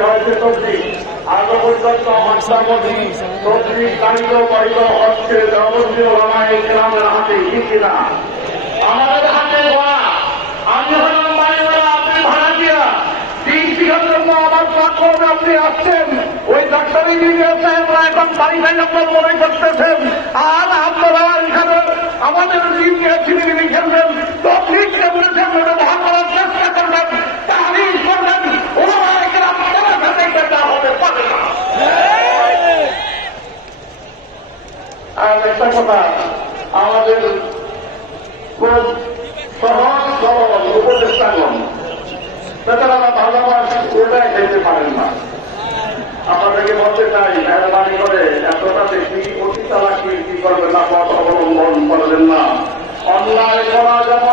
মুখ্যমন্ত্রী আজ পর্যন্ত হচ্ছে আমাদের হাতে আপনি তিন আমার আপনি আসছেন। ওই ডাক্তারি ইঞ্জিনিয়ার এখন বাড়ি বাড়ি আপনার মনে করতেছেন। আর আপনারা এখানে আমাদের ছিনিমিনি আর একটা কথা, আমাদের খুব সহজ, সরল উপদেষ্টাগণ তারা ভালোবাস ওটাই খেতে পারেন না। আপনাদেরকে বলতে চাই, মেহরবানি করে এতটা বেশি অতি চালাকি কি করবেন না, পথ অবলম্বন করবেন না। অন্যায় করা যেমন